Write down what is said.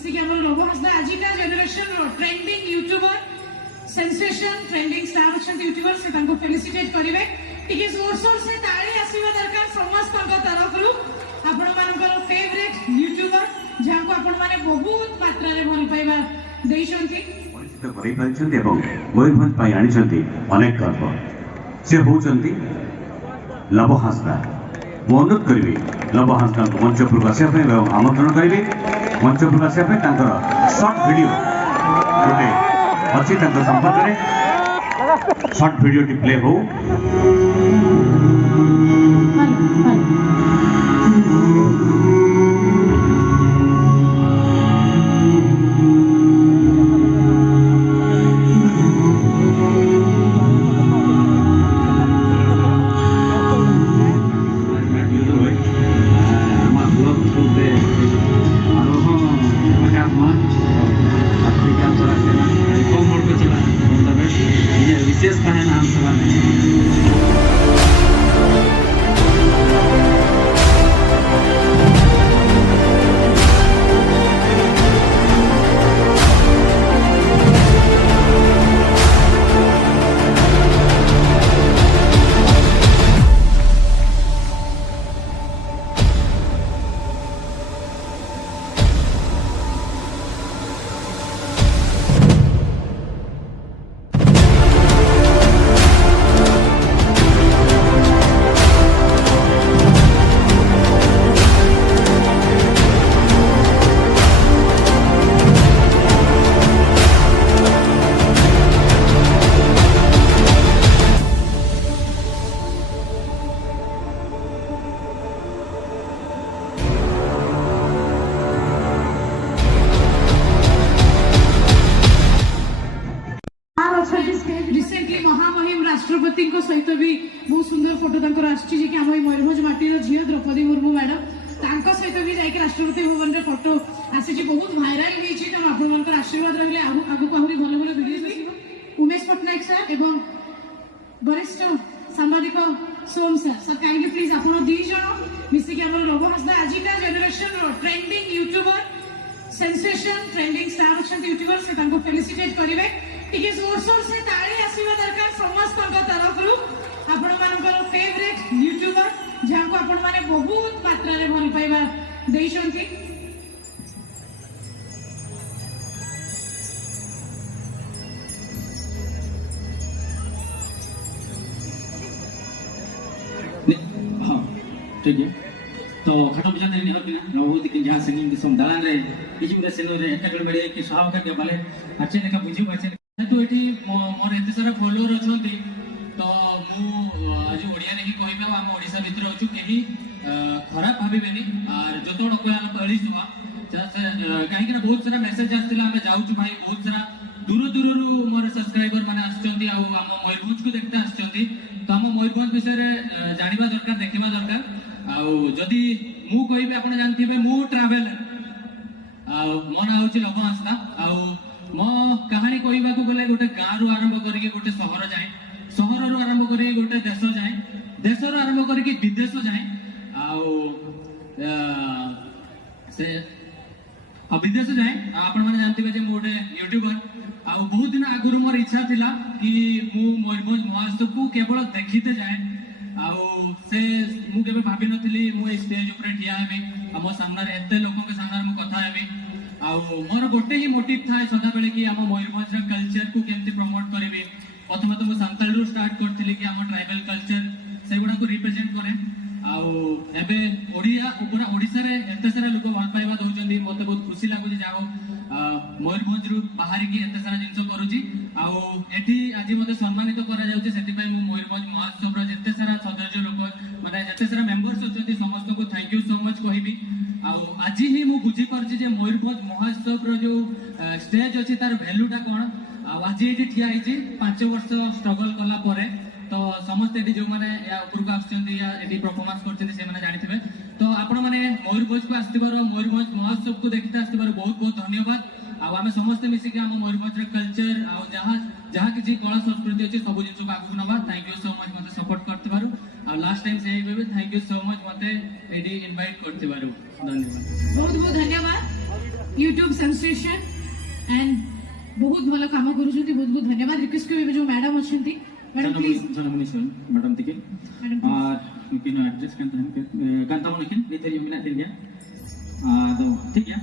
मिसिक हमर लोगो हसदा आजिका generation trending YouTuber sensation trending star अछंती यूट्यूबर से तांको फेलिसिटेट करिवे टिके जोर शोर से ताली आसीबा दरकार समस्त तरफरु आपण मानकर फेवरेट यूट्यूबर जाको आपण माने बहुत मात्रा रे भल पाइबा देइछंती परिचित करै पाइछंती एवं मयूरभंज पाई आनिछंती अनेक गर्व से होचंती लव हासदा अनुरोध करी लव हासदा मंच पर आसवाई आमंत्रण करी मंच पर आसवाई सर्ट वीडियो गोटे अच्छी संपर्क में सर्ट वीडियो टी प्ले हो विशेष कहे नाम सभा में राष्ट्रपति सहित भी बहुत सुंदर फोटो मयूरभंज माटीर झील द्रौपदी मुर्मू मैडम सहित भी जाकि राष्ट्रपति भवन में फोटो आसी बहुत भाइराल होती आशीर्वाद रही आगक आहरी भल भल भिडियो उमेश पट्टनायक सर एवं वरिष्ठ सांबादिक सोम सर काइंडली प्लीज आप दुई जन मिसिक हमर लोगो हसदा आजिका generation trending YouTuber sensation trending star अछंती यूट्यूबर से तांको फेलिसिटेट करिवे टिके जोर शोर से ताली आसीबा दरकार समस्त तरफरु आपण मानकर फेवरेट यूट्यूबर जाको आपण माने बहुत मात्रा रे भल पाइबा देइछंती हाँ ठीक है तो खटो बिजान रे निहर बिना रहो दिकिन जहां संगीन दिसम दालान रे इजिम रे सेनो रे एकगल मेडे कि सहाव का बाले अच्छे लेखा बुझी पाछे तो एठी मोर एते सारा फॉलोअर अछंती तो मु आज ओडिया रे ही कहबे हम ओडिसा भीतर अछु केही खराब भाबिबेनी और जतोड कोयाल पळी सुवा काहे कि बहुत सारा मेसेज आस्तिला हमें जाउछु भाई बहुत सारा दूर दूर रु मोर सब्सक्राइबर माने आछंती आ हम मयूरभंज को देखते आछंती तो हम मयूरभंज विषय रे जानिबा दरकार देखिबा दरकार आ जदी मु कहबे आपण जानथिबे मु ट्रैवलर आ मोना होछि लव हासदा आ मो कहानी कहबा को गले गोटे गाँ रु आरंभ करके गोटे शहर जाए शहर रु आरंभ करके गोटे देश जाए देश रु आरंभ करके विदेश जाए से विदेश जाए आपण माने जानथिबे जे मोटे यूट्यूबर आ बहुत दिन आगुरु मोर इच्छा थिला कि मु मयूरभंज महोत्सव को केवल देखिते जाए आ से मु केबे भाबी नथिली मु स्टेज ऊपर ठिया हेबी हम सामने एते लोगों के सामने मु कथा हेबी आ मोर गोटे ही मोटिव था सदा बेले कि हम मयूरभंज रा कल्चर को केमती प्रमोट करबी प्रथम तो मु सांताल रु स्टार्ट करथिली कि हम ट्राइबल कल्चर सेगुडा को रिप्रेजेंट करे आ एबे ओडिया पूरा ओडिसा रे एते सारा लोक भल पाइबा दउचंदी मते बहुत खुशी लागुची जाओ मयूरभंज रु बाहर की एते सारा जिंस करूची आ एठी आज मते सम्मानित करा जाउची सेति पय मु मयूरभंज महोत्सव रा जेते सारा सदस्य लोक माने जेते सारा मेंबर्स होचंदी समस्त को थैंक यू सो मच कहबी आ आज ही मु बुझी परची जे मयूरभंज महोत्सव रो जो स्टेज अछि तार वैल्यूटा कोन आ आज एठी ठिया हिची 5 वर्ष स्ट्रगल कला परे तो समस्त एठी जो माने या ऊपर को आछंती या एठी परफॉर्मेंस करछंती से माने जानिथिबे तो आपण माने मयूरभंज को आस्तिबार मयूरभंज महोत्सव को देखिते आस्तिबार बहुत बहुत धन्यवाद आ आमे समस्त मिसी के हम मयूरभंज रे कल्चर आ जहां जहां किछि कला संस्कृति अछि सब जिंस को आगु नबा थैंक यू सो मच मते सपोर्ट करथिबारु। आ लास्ट टाइम से ही थैंक यू सो मच मते एडी इनवाइट करते बारू धन्यवाद बहुत बहुत धन्यवाद यूट्यूब सेंसेशन एंड बहुत भल काम करूछंती बहुत बहुत धन्यवाद रिक्वेस्ट करिबे जो मैडम अछंती मैडम प्लीज जनमुनीश्वर मैडम तिके मैडम और किन address kan tan kan tamu lekin ni tadi minat dia. तो ठीक है।